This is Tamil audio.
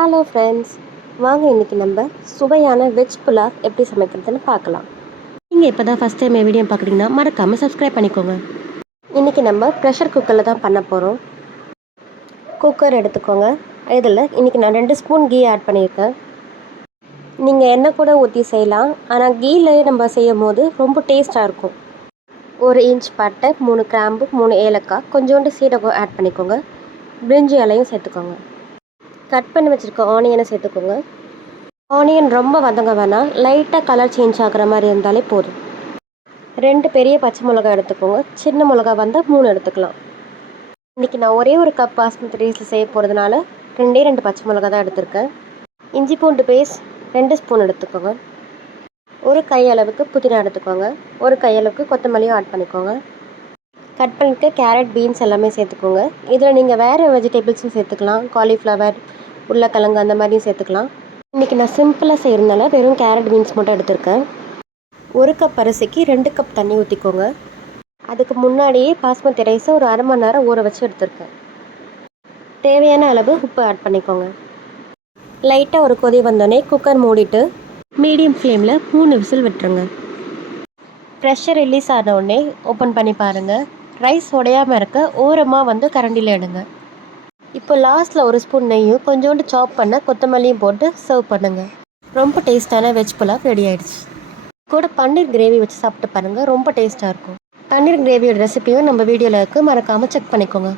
ஹலோ ஃப்ரெண்ட்ஸ், வாங்க இன்றைக்கி நம்ம சுவையான வெஜ் புலாவ் எப்படி சமைக்கிறதுன்னு பார்க்கலாம். நீங்கள் இப்போ தான் ஃபஸ்ட் டைம் என் வீடியோ பார்க்குறீங்கன்னா மறக்காமல் சப்ஸ்கிரைப் பண்ணிக்கோங்க. இன்றைக்கி நம்ம ப்ரெஷர் குக்கரில் தான் பண்ண போகிறோம். குக்கர் எடுத்துக்கோங்க. இதில் இன்றைக்கி நான் 2 ஸ்பூன் கீ ஆட் பண்ணியிருக்கேன். நீங்கள் எண்ணெய் கூட ஊற்றி செய்யலாம், ஆனால் கீலே நம்ம செய்யும் போது ரொம்ப டேஸ்ட்டாக இருக்கும். 1 இன்ச் பட்டை, 3 கிராம்பு, 3 ஏலக்காய், கொஞ்சோண்டு சீரகம் ஆட் பண்ணிக்கோங்க. பிரிஞ்சி இலையும் சேர்த்துக்கோங்க. கட் பண்ணி வச்சுருக்க ஆனியனை சேர்த்துக்கோங்க. ஆனியன் ரொம்ப வதங்க வேணாம், லைட்டாக கலர் சேஞ்ச் ஆகிற மாதிரி இருந்தாலே போதும். 2 பெரிய பச்சை மிளகாய் எடுத்துக்கோங்க. சின்ன மிளகா வந்தால் 3 எடுத்துக்கலாம். இன்றைக்கி நான் ஒரே ஒரு கப் பாஸ்மதி ரைஸில் செய்ய போகிறதுனால 2 பச்சை மிளகா தான் எடுத்திருக்கேன். இஞ்சி பூண்டு பேஸ்ட் 2 ஸ்பூன் எடுத்துக்கோங்க. ஒரு கையளவுக்கு புதினா எடுத்துக்கோங்க. ஒரு கையளவுக்கு கொத்தமல்லியும் ஆட் பண்ணிக்கோங்க. கட் பண்ணிவிட்டு கேரட், பீன்ஸ் எல்லாமே சேர்த்துக்கோங்க. இதில் நீங்கள் வேறு வெஜிடபிள்ஸும் சேர்த்துக்கலாம். காலிஃப்ளவர், உருளைக்கிழங்கு அந்த மாதிரியும் சேர்த்துக்கலாம். இன்றைக்கி நான் சிம்பிளாக செய்கிறதுனால வெறும் கேரட், பீன்ஸ் மட்டும் எடுத்திருக்கேன். 1 கப் அரிசிக்கு 2 கப் தண்ணி ஊற்றிக்கோங்க. அதுக்கு முன்னாடியே பாஸ்மதி ரைஸை ஒரு அரை மணி நேரம் ஊற வச்சு எடுத்திருக்கேன். தேவையான அளவு உப்பு ஆட் பண்ணிக்கோங்க. லைட்டாக ஒரு கொதி வந்தோடனே குக்கர் மூடிட்டு மீடியம் ஃப்ளேமில் 3 விசில் விட்டுருங்க. ப்ரெஷர் ரிலீஸ் ஆன உடனே ஓப்பன் பண்ணி பாருங்கள். ரைஸ் உடையாமல் இருக்க ஓரமாக கரண்டியில் எடுங்க. இப்போ லாஸ்ட்டில் 1 ஸ்பூன் நெய்யும் கொஞ்சோண்டு சாப் பண்ண கொத்தமல்லியும் போட்டு சர்வ் பண்ணுங்கள். ரொம்ப டேஸ்ட்டான வெஜ் புலாவ் ரெடி ஆகிடுச்சு. கூட பன்னீர் கிரேவி வச்சு சாப்பிட்டு பாருங்கள், ரொம்ப டேஸ்ட்டாக இருக்கும். பன்னீர் கிரேவியோட ரெசிபியும் நம்ம வீடியோவில் இருக்குது, மறக்காமல் செக் பண்ணிக்கோங்க.